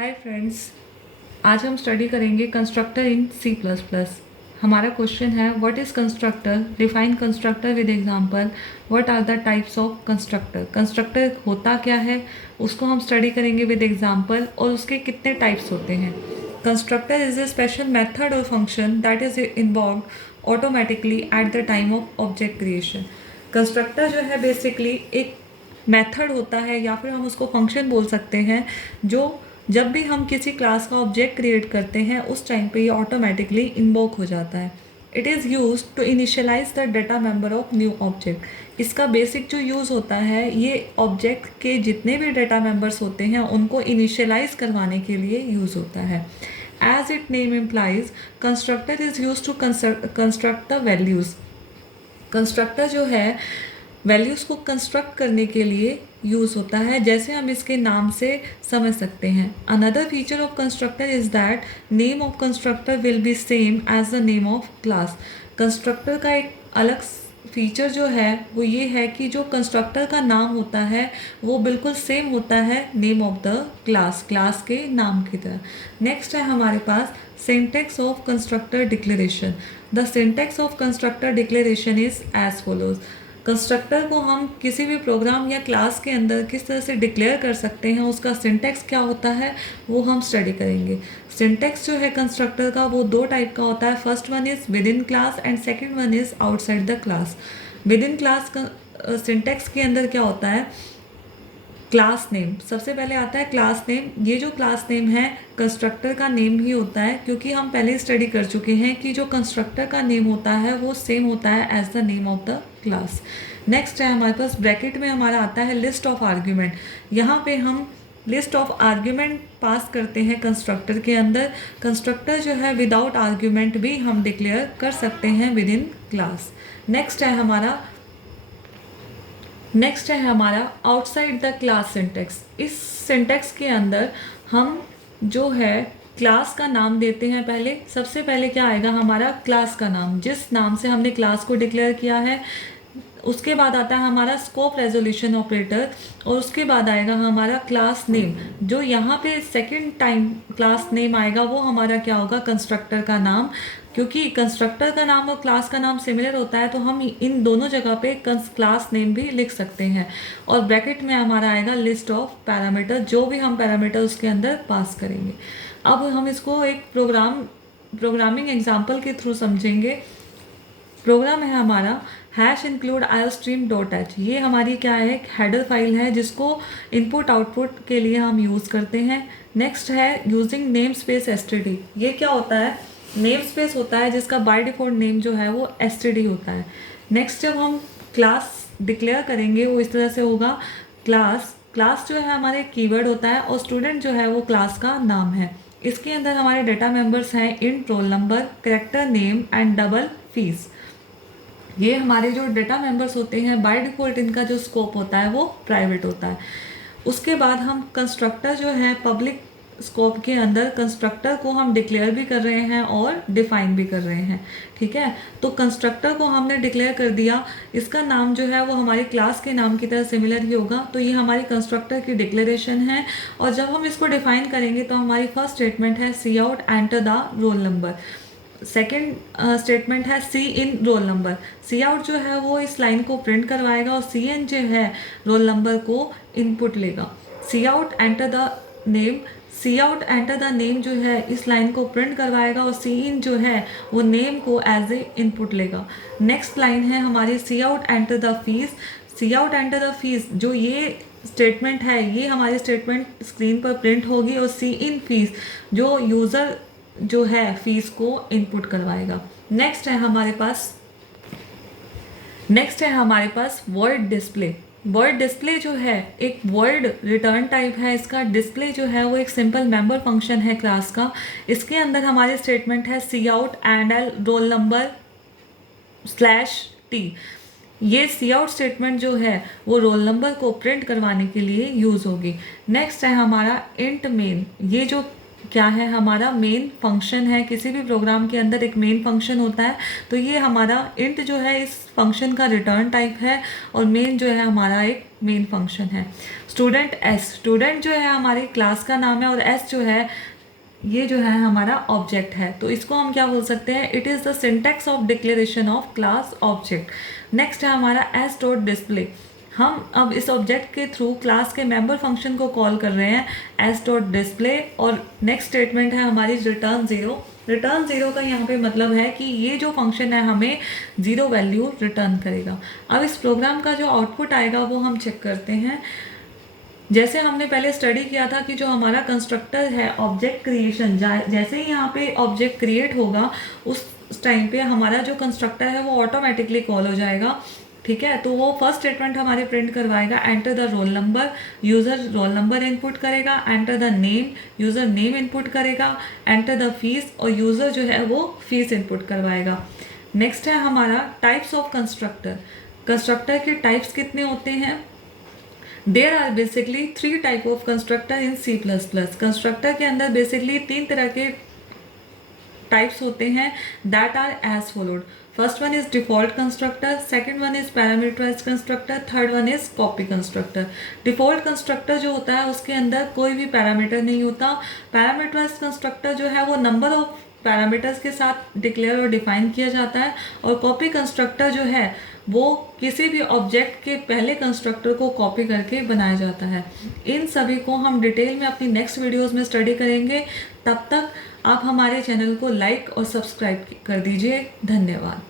Hi friends, आज हम study करेंगे constructor in C plus plus. हमारा क्वेश्चन है what is constructor, define constructor with example, what are the types of constructor. Constructor होता क्या है उसको हम स्टडी करेंगे विद एग्जांपल और उसके कितने टाइप्स होते हैं। Constructor is a special method और function that is involve automatically at the time of object creation. Constructor जो है बेसिकली एक मेथड होता है या फिर हम उसको फंक्शन बोल सकते हैं जो जब भी हम किसी क्लास का ऑब्जेक्ट क्रिएट करते हैं उस टाइम पे ये ऑटोमेटिकली इन्वोक हो जाता है। It is use to initialise the data member of new object. इसका बेसिक जो यूज़ होता है ये ऑब्जेक्ट के जितने भी डाटा मेंबर्स होते हैं उनको इनिशियलाइज करवाने के लिए यूज़ होता है। As it name implies, constructor is use to construct the values. Constructor जो है वैल्यूज़ को कंस्ट्रक्ट करने के लिए यूज़ होता है, जैसे हम इसके नाम से समझ सकते हैं। Another feature of constructor is that name of constructor will be same as the name of class. Constructor का एक अलग फीचर जो है वो ये है कि जो कंस्ट्रक्टर का नाम होता है वो बिल्कुल सेम होता है नेम ऑफ द क्लास के नाम की तरह। नेक्स्ट है हमारे पास syntax of constructor declaration. The syntax of constructor declaration is as follows. Constructor को हम किसी भी प्रोग्राम या क्लास के अंदर किस तरह से डिक्लेयर कर सकते हैं, उसका सिंटैक्स क्या होता है वो हम स्टडी करेंगे। सिंटैक्स जो है कंस्ट्रक्टर का वो दो टाइप का होता है। First one is with in class and second one is outside the class. With in class syntax के अंदर क्या होता है, क्लास नेम सबसे पहले आता है। क्लास नेम, ये जो क्लास नेम है कंस्ट्रक्टर का नेम ही होता है, क्योंकि हम पहले स्टडी कर चुके हैं कि जो कंस्ट्रक्टर का नेम होता है वो सेम होता है as the name of the class. Next है हमारे पास ब्रैकेट में हमारा आता है लिस्ट ऑफ आर्ग्यूमेंट। यहाँ पे हम लिस्ट ऑफ आर्ग्यूमेंट पास करते हैं कंस्ट्रक्टर के अंदर। कंस्ट्रक्टर जो है विदाउट आर्ग्यूमेंट भी हम डिक्लेयर कर सकते हैं विद इन क्लास। नेक्स्ट है हमारा आउटसाइड द क्लास सिंटैक्स। इस सिंटैक्स के अंदर हम जो है क्लास का नाम देते हैं। पहले सबसे पहले क्या आएगा, हमारा क्लास का नाम, जिस नाम से हमने क्लास को डिक्लेयर किया है। उसके बाद आता है हमारा स्कोप रेजोल्यूशन ऑपरेटर और उसके बाद आएगा हमारा क्लास नेम। जो यहाँ पे सेकंड टाइम क्लास नेम आएगा वो हमारा क्या होगा, कंस्ट्रक्टर का नाम। क्योंकि कंस्ट्रक्टर का नाम और क्लास का नाम सिमिलर होता है तो हम इन दोनों जगह पे क्लास नेम भी लिख सकते हैं। और ब्रैकेट में हमारा आएगा लिस्ट ऑफ पैरामीटर, जो भी हम पैरामीटर उसके अंदर पास करेंगे। अब हम इसको एक प्रोग्रामिंग एग्जाम्पल के थ्रू समझेंगे। प्रोग्राम है हमारा हैश इंक्लूड iostream.h। ये हमारी क्या है, एक हेडर फाइल है जिसको इनपुट आउटपुट के लिए हम यूज़ करते हैं। नेक्स्ट है यूजिंग नेम स्पेस std। ये क्या होता है, नेम स्पेस होता है जिसका बाय डिफ़ॉल्ट नेम जो है वो std होता है। नेक्स्ट जब हम क्लास डिक्लेयर करेंगे वो इस तरह से होगा, क्लास जो है हमारे कीवर्ड होता है और स्टूडेंट जो है वो क्लास का नाम है। इसके अंदर हमारे डेटा मेंबर्स हैं int, roll number, character name and double fees. ये हमारे जो डेटा मेंबर्स होते हैं बाय डिफ़ॉल्ट इनका जो स्कोप होता है वो प्राइवेट होता है। उसके बाद हम कंस्ट्रक्टर जो है पब्लिक स्कोप के अंदर कंस्ट्रक्टर को हम डिक्लेयर भी कर रहे हैं और डिफाइन भी कर रहे हैं। ठीक है, तो कंस्ट्रक्टर को हमने डिक्लेयर कर दिया, इसका नाम जो है वो हमारी क्लास के नाम की तरह सिमिलर ही होगा। तो ये हमारी कंस्ट्रक्टर की डिक्लेरेशन है। और जब हम इसको डिफाइन करेंगे तो हमारी फर्स्ट स्टेटमेंट है C out enter the roll number. Second statement है C in roll number. C out जो है वो इस लाइन को प्रिंट करवाएगा और सी इन जो है रोल नंबर को इनपुट लेगा। C out enter the name, C out enter the name जो है इस लाइन को प्रिंट करवाएगा और सी इन जो है वो नेम को एज ए इनपुट लेगा। नेक्स्ट लाइन है हमारी C out enter the fees. C out enter the fees जो ये स्टेटमेंट है ये हमारी स्टेटमेंट स्क्रीन पर प्रिंट होगी और सी इन फीस जो यूज़र जो है फीस को इनपुट करवाएगा। नेक्स्ट है हमारे पास वर्ड डिस्प्ले। वर्ड डिस्प्ले जो है एक वर्ड रिटर्न टाइप है इसका। डिस्प्ले जो है वो एक सिंपल मेंबर फंक्शन है क्लास का। इसके अंदर हमारी स्टेटमेंट है C out end L roll number slash T. ये सी आउट स्टेटमेंट जो है वो रोल नंबर को प्रिंट करवाने के लिए यूज़ होगी। नेक्स्ट है हमारा इंट मेन। ये जो क्या है, हमारा मेन फंक्शन है। किसी भी प्रोग्राम के अंदर एक मेन फंक्शन होता है, तो ये हमारा इंट जो है इस फंक्शन का रिटर्न टाइप है, और मेन जो है हमारा एक मेन फंक्शन है। स्टूडेंट एस, स्टूडेंट जो है हमारी क्लास का नाम है, और एस जो है ये जो है हमारा ऑब्जेक्ट है। तो इसको हम क्या बोल सकते हैं, it is the syntax of declaration of class object. Next है हमारा एस डॉट डिस्प्ले। हम अब इस ऑब्जेक्ट के थ्रू क्लास के मेंबर फंक्शन को कॉल कर रहे हैं एस डॉट डिस्प्ले। और नेक्स्ट स्टेटमेंट है हमारी रिटर्न ज़ीरो। रिटर्न ज़ीरो का यहाँ पे मतलब है कि ये जो फंक्शन है हमें ज़ीरो वैल्यू रिटर्न करेगा। अब इस प्रोग्राम का जो आउटपुट आएगा वो हम चेक करते हैं। जैसे हमने पहले स्टडी किया था कि जो हमारा कंस्ट्रक्टर है ऑब्जेक्ट क्रिएशन, जैसे ही यहाँ पे ऑब्जेक्ट क्रिएट होगा उस टाइम पे हमारा जो कंस्ट्रक्टर है वो ऑटोमेटिकली कॉल हो जाएगा। ठीक है, तो वो फर्स्ट स्टेटमेंट हमारे प्रिंट करवाएगा, enter the roll number, user roll number input करेगा, enter the name, user name input करेगा, एंटर द फीस, और यूज़र जो है वो फीस इनपुट करवाएगा। नेक्स्ट है हमारा टाइप्स ऑफ कंस्ट्रक्टर। कंस्ट्रक्टर के टाइप्स कितने होते हैं? There are basically 3 type of constructor in C++। Constructor के अंदर बेसिकली 3 तरह के टाइप्स होते हैं, that are as followed. First one is default constructor, second one is parameterised constructor, third one is copy constructor. Default constructor जो होता है उसके अंदर कोई भी पैरामीटर नहीं होता। पैरामीटराइज्ड कंस्ट्रक्टर जो है वो नंबर ऑफ पैरामीटर्स के साथ डिक्लेयर और डिफाइन किया जाता है, और कॉपी कंस्ट्रक्टर जो है वो किसी भी ऑब्जेक्ट के पहले कंस्ट्रक्टर को कॉपी करके बनाया जाता है। इन सभी को हम डिटेल में अपनी नेक्स्ट वीडियोस में स्टडी करेंगे। तब तक आप हमारे चैनल को लाइक और सब्सक्राइब कर दीजिए। धन्यवाद।